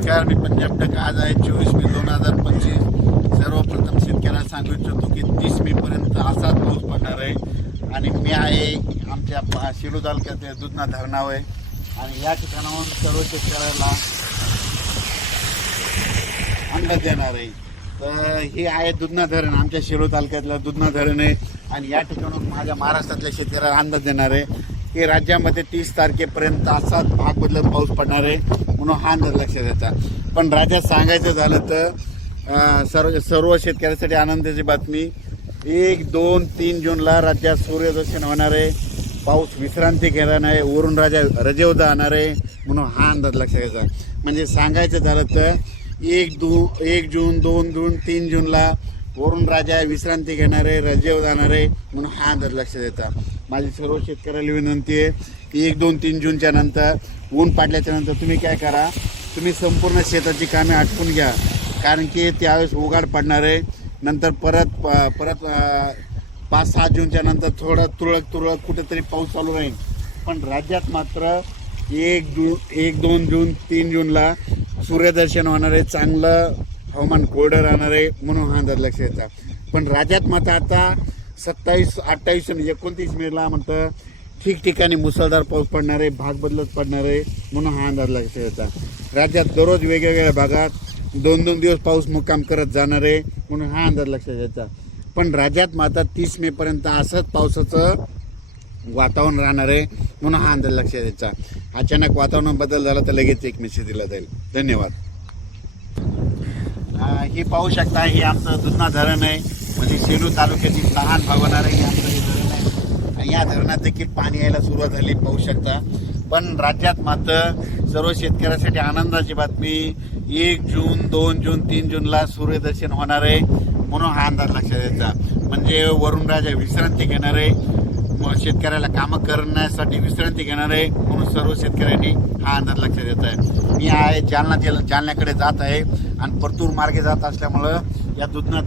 नमस्कार, मी पंजाब टक. आज आहे 24 मे 2025. सर्वप्रथम शेतकऱ्यांना सांगू इच्छितो की 30 मे पर्यंत असाच पाऊस पडणार आहे. आणि मी आहे आमच्या शेलू तालुक्यातील दुधना धरणावर आहे. आणि या ठिकाणाहून सर्व शेतकऱ्याला अंदाज देणार आहे. तर हे आहे दुधना धरण, आमच्या शेलू तालुक्यातलं दुधना धरण आहे. आणि या ठिकाणून माझ्या महाराष्ट्रातल्या शेतकऱ्याला अंदाज देणार आहे की राज्यामध्ये 30 तारखेपर्यंत असाच भाग बदलत पाऊस पडणार आहे, म्हणून हा अंदाज लक्षात येतात. पण राज्यात सांगायचं झालं तर सर्व शेतकऱ्यांसाठी आनंदाची बातमी, 1, 2, 3 जूनला राज्यात सूर्यदर्शन होणार आहे. पाऊस विश्रांती घेणार आहे, वरून राजा रजेवर जाणार आहे, म्हणून हा अंदाज लक्षात येतात. म्हणजे सांगायचं झालं तर 1 जून, 2 जून, 3 जूनला वरून राजा विश्रांती घेणार आहे, रजेवर जाणार आहे, म्हणून हा अंदाज लक्षात येतात. माझी सर्व शेतकऱ्याला विनंती आहे की 1, 2, 3 जूनच्या नंतर ऊन पाडल्याच्या नंतर तुम्ही काय करा, तुम्ही संपूर्ण शेताची कामे आटपून घ्या. कारण की त्यावेळेस उघाड पडणार आहे. नंतर परत 5-6 जूनच्या नंतर थोडं तुरळक कुठेतरी पाऊस चालू राहील. पण राज्यात मात्र 1, 2 जून, 3 जूनला सूर्यदर्शन होणार आहे, चांगलं हवामान कोरडं राहणार आहे, म्हणून हा अंदाज लक्षात येतात. पण राज्यात मात्र आता 27, 28 आणि 29 मेला म्हणतं ठिकठिकाणी मुसळधार पाऊस पडणार आहे, भाग बदलत पडणार आहे, म्हणून हा अंदाज लक्षात येतात. राज्यात दररोज वेगवेगळ्या भागात 2-2 दिवस पाऊस मुक्काम करत जाणार आहे, म्हणून हा अंदाज लक्षात येतात. पण राज्यात मात्र 30 मे पर्यंत असंच पावसाचं वातावरण राहणार आहे, म्हणून हा अंदाज लक्षात यायचा. अचानक वातावरण बदल झाला तर लगेच एक मेसेज दिला जाईल. धन्यवाद. हे पाहू शकता, हे आमचं दुधना धरण आहे. म्हणजे शेलू तालुक्यातील लहान भाग होणार आहे, हे आमचं हे धरण आहे. आणि या धरणात देखील पाणी यायला सुरुवात झाली, पाहू शकता. पण राज्यात मात्र सर्व शेतकऱ्यांसाठी आनंदाची बातमी, 1 जून, 2 जून, 3 जूनला सूर्यदर्शन होणार आहे, म्हणून हा अंदाज लक्षात यायचा. म्हणजे वरून राजा विश्रांती घेणार आहे, शेतकऱ्याला कामं करण्यासाठी विश्रांती घेणार आहे, म्हणून सर्व शेतकऱ्यांनी हा अंदाज लक्षात येत आहे. मी आहे जालन्याकडे जात आहे आणि परतूर मार्गे जात असल्यामुळं या दुधना